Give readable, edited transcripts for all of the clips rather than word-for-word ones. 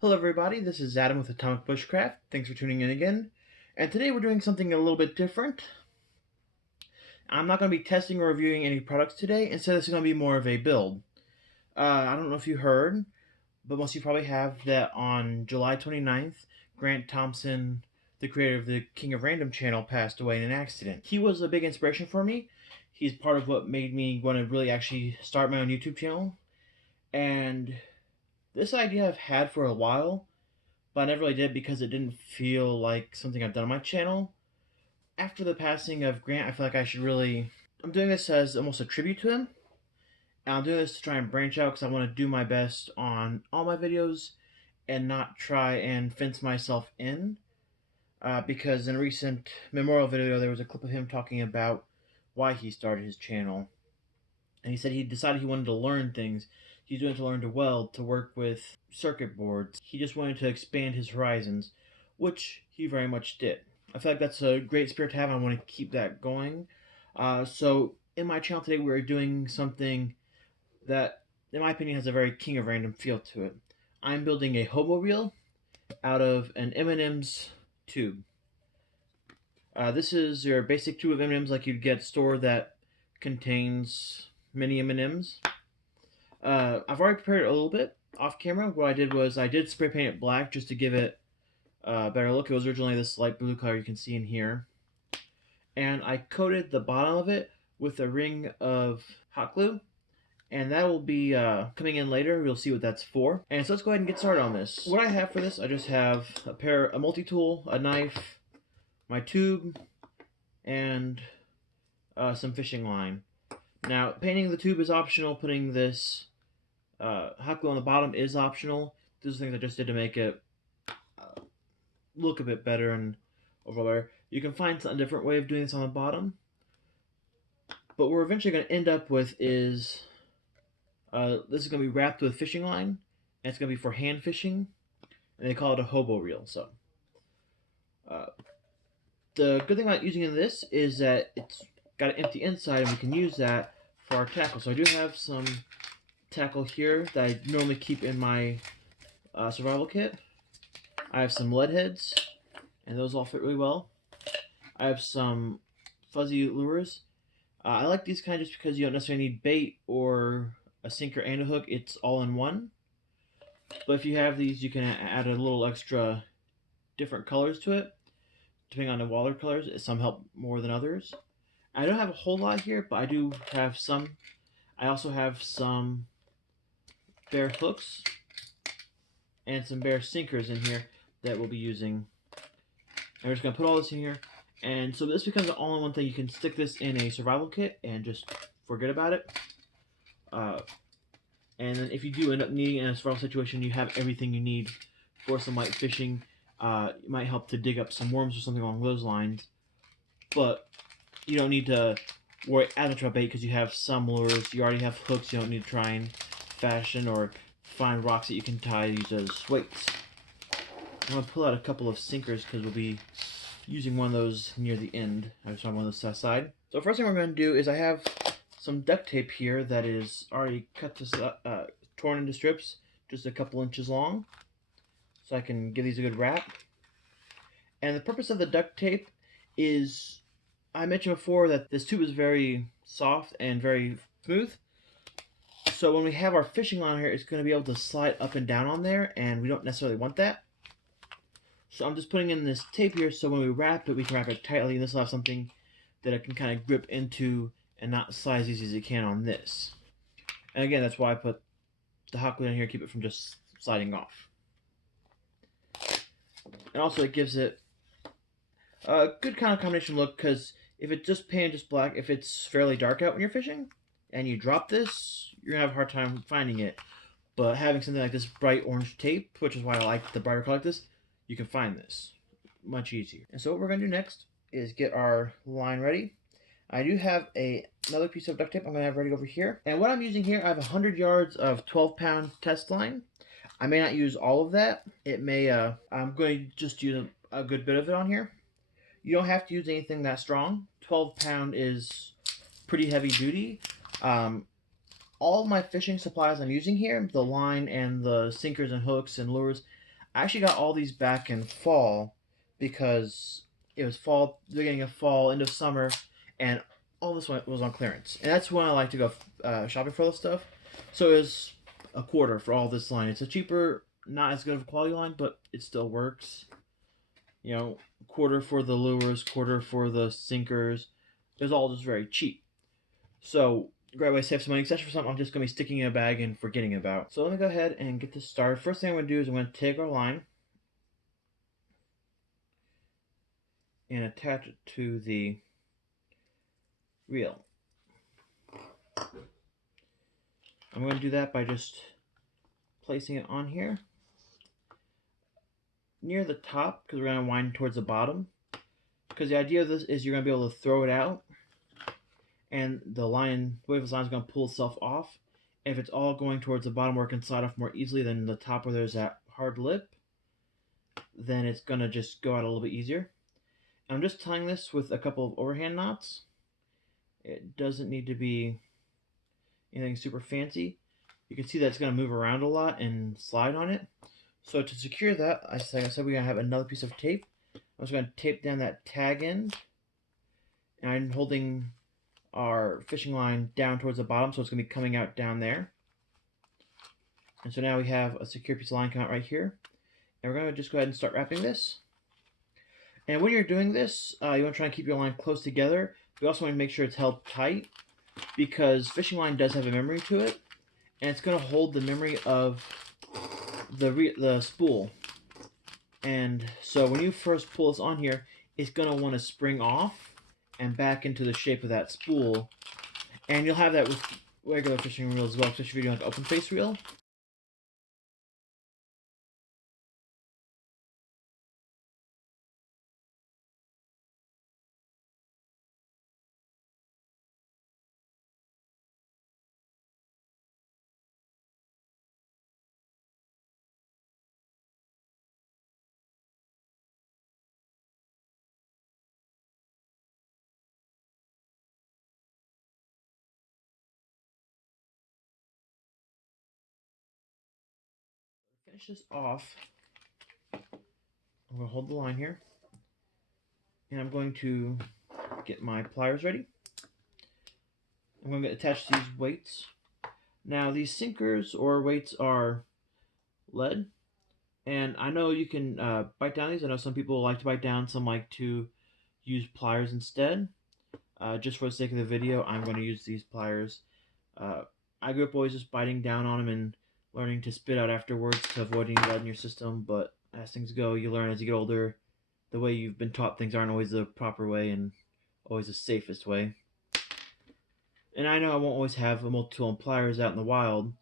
Hello everybody, this is Adam with Atomic Bushcraft. Thanks for tuning in again. And today we're doing something a little bit different. I'm not going to be testing or reviewing any products today. Instead, this is going to be more of a build. I don't know if you heard, but most of you probably have, that on July 29th, Grant Thompson, the creator of the King of Random channel, passed away in an accident. He was a big inspiration for me. He's part of what made me want to really actually start my own YouTube channel. And this idea I've had for a while, but I never really did because it didn't feel like something I've done on my channel. After the passing of Grant, I feel like I should really. I'm doing this as almost a tribute to him. And I'm doing this to try and branch out because I want to do my best on all my videos and not try and fence myself in. Because in a recent memorial video, there was a clip of him talking about why he started his channel. And he said he decided he wanted to learn things. He's doing to learn to weld, to work with circuit boards. He just wanted to expand his horizons, which he very much did. I feel like that's a great spirit to have, and I want to keep that going. So in my channel today, we're doing something that, in my opinion, has a very King of Random feel to it. I'm building a hobo reel out of an M&M's tube. This is your basic tube of M&M's like you'd get store that contains mini M&Ms. I've already prepared it a little bit off camera. What I did was I did spray paint it black just to give it a better look. It was originally this light blue color you can see in here. And I coated the bottom of it with a ring of hot glue. And that will be coming in later. We'll see what that's for. And so let's go ahead and get started on this. What I have for this, I just have a multi-tool, a knife, my tube, and some fishing line. Now, painting the tube is optional. Putting this hot glue on the bottom is optional. These are things I just did to make it look a bit better and overall better. You can find a different way of doing this on the bottom. But what we're eventually going to end up with is this is going to be wrapped with fishing line. And it's going to be for hand fishing. And they call it a hobo reel. So the good thing about using this is that it's got an empty inside, and we can use that for our tackle. So I do have some tackle here that I normally keep in my survival kit. I have some lead heads, and those all fit really well. I have some fuzzy lures. I like these kind just because you don't necessarily need bait or a sinker and a hook. It's all in one. But if you have these, you can add a little extra different colors to it, depending on the water colors. Some help more than others. I don't have a whole lot here, but I do have some. I also have some bare hooks and some bare sinkers in here that we'll be using. I'm just going to put all this in here. And so this becomes an all-in-one thing. You can stick this in a survival kit and just forget about it. And then if you do end up needing it in a survival situation, you have everything you need for some light fishing. It might help to dig up some worms or something along those lines. But you don't need to worry as much about bait because you have some lures. You already have hooks. You don't need to try and fashion or find rocks that you can tie these as weights. I'm going to pull out a couple of sinkers because we'll be using one of those near the end. I just want one of those aside. So first thing we're going to do is I have some duct tape here that is already cut to torn into strips, just a couple inches long, so I can give these a good wrap. And the purpose of the duct tape is, I mentioned before that this tube is very soft and very smooth. So when we have our fishing line here, it's going to be able to slide up and down on there, and we don't necessarily want that. So I'm just putting in this tape here so when we wrap it, we can wrap it tightly, and this will have something that it can kind of grip into and not slide as easy as it can on this. And again, that's why I put the hot glue in here, keep it from just sliding off. And also it gives it a good kind of combination look, because if it's just painted just black, if it's fairly dark out when you're fishing and you drop this, you're going to have a hard time finding it. But having something like this bright orange tape, which is why I like the brighter color like this, you can find this much easier. And so what we're going to do next is get our line ready. I do have another piece of duct tape I'm going to have ready over here. And what I'm using here, I have 100 yards of 12-pound test line. I may not use all of that. It may, I'm going to just use a good bit of it on here. You don't have to use anything that strong. 12-pound is pretty heavy duty. All of my fishing supplies I'm using here, the line and the sinkers and hooks and lures, I actually got all these back in fall because it was fall, beginning of fall, end of summer, and all this one was on clearance. And that's when I like to go shopping for all this stuff. So it was a quarter for all this line. It's a cheaper, not as good of a quality line, but it still works. You know, quarter for the lures, quarter for the sinkers. It was all just very cheap. So, great way to save some money, especially for something I'm just going to be sticking in a bag and forgetting about. So let me go ahead and get this started. First thing I'm going to do is I'm going to take our line and attach it to the reel. I'm going to do that by just placing it on here near the top, because we're going to wind towards the bottom. Because the idea of this is you're going to be able to throw it out, and the waveless line is going to pull itself off. And if it's all going towards the bottom where it can slide off more easily than the top where there's that hard lip, then it's going to just go out a little bit easier. I'm just tying this with a couple of overhand knots. It doesn't need to be anything super fancy. You can see that it's going to move around a lot and slide on it. So to secure that, like I said, we're going to have another piece of tape. I'm just going to tape down that tag end. And I'm holding our fishing line down towards the bottom, so it's going to be coming out down there. And so now we have a secure piece of line come out right here. And we're going to just go ahead and start wrapping this. And when you're doing this, you want to try and keep your line close together. You also want to make sure it's held tight, because fishing line does have a memory to it, and it's going to hold the memory of the spool. And so when you first pull this on here, it's going to want to spring off and back into the shape of that spool. And you'll have that with regular fishing reels as well, especially if you're doing like an open face reel. To finish this off, I'm going to hold the line here, and I'm going to get my pliers ready. I'm going to attach these weights. Now these sinkers or weights are lead, and I know you can bite down these. I know some people like to bite down, some like to use pliers instead. Just for the sake of the video, I'm going to use these pliers. I grew up always just biting down on them and learning to spit out afterwards to avoid any lead in your system, but as things go, you learn as you get older, the way you've been taught things aren't always the proper way and always the safest way. And I know I won't always have a multi-tool and pliers out in the wild,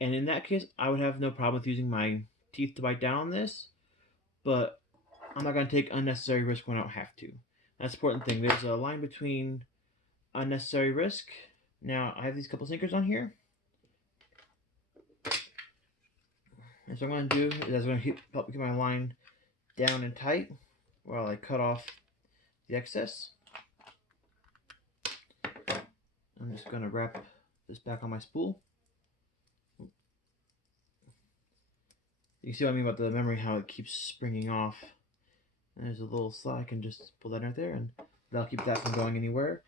and in that case, I would have no problem with using my teeth to bite down on this, but I'm not going to take unnecessary risk when I don't have to. That's the important thing. There's a line between unnecessary risk. Now, I have these couple sinkers on here. And so what I'm going to do is I'm going to help get my line down and tight while I cut off the excess. I'm just going to wrap this back on my spool. You see what I mean about the memory, how it keeps springing off. And there's a little slot, I can just pull that right there, and that'll keep that from going anywhere.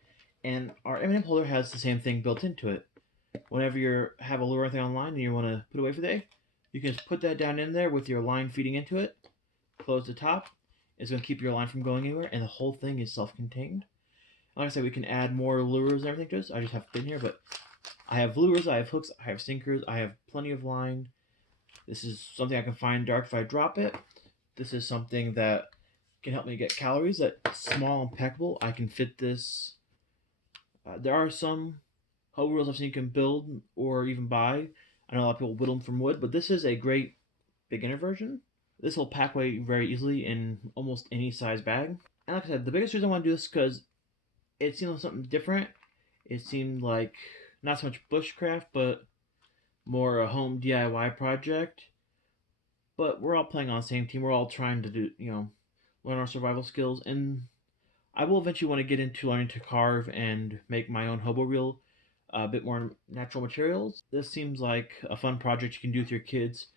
And our M&M holder has the same thing built into it. Whenever you have a lure or anything online and you want to put away for the day, you can just put that down in there with your line feeding into it, close the top. It's going to keep your line from going anywhere, and the whole thing is self-contained. Like I said, we can add more lures and everything to this. I just have to fit in here, but I have lures, I have hooks, I have sinkers, I have plenty of line. This is something I can find dark if I drop it. This is something that can help me get calories. That's small and packable. I can fit this. There are some hobo reels I've seen you can build or even buy. I know a lot of people whittle them from wood, but this is a great beginner version. This will pack away very easily in almost any size bag. And like I said, the biggest reason I want to do this is because it seemed like something different. It seemed like not so much bushcraft, but more a home DIY project. But we're all playing on the same team. We're all trying to do, learn our survival skills. And I will eventually want to get into learning to carve and make my own hobo reel, a bit more natural materials. This seems like a fun project you can do with your kids.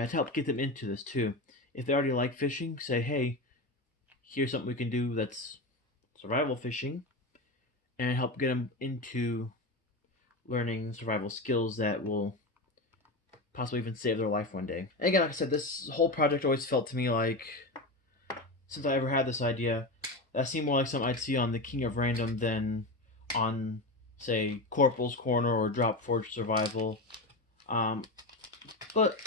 to help get them into this too. If they already like fishing, say, hey, here's something we can do that's survival fishing, and help get them into learning survival skills that will possibly even save their life one day. And again, like I said, this whole project always felt to me like, since I ever had this idea, that seemed more like something I'd see on the King of Random than on, say, Corporal's Corner or Drop Forge Survival. But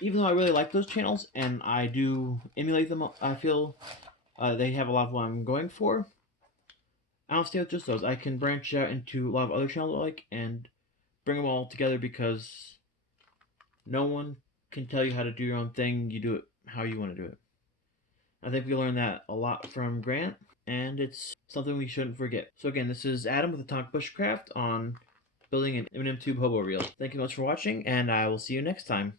even though I really like those channels and I do emulate them, I feel they have a lot of what I'm going for. I don't stay with just those. I can branch out into a lot of other channels I like and bring them all together because no one can tell you how to do your own thing. You do it how you want to do it. I think we learned that a lot from Grant, and it's something we shouldn't forget. So again, this is Adam with Atomic Bushcraft on building an M&M tube hobo reel. Thank you much for watching, and I will see you next time.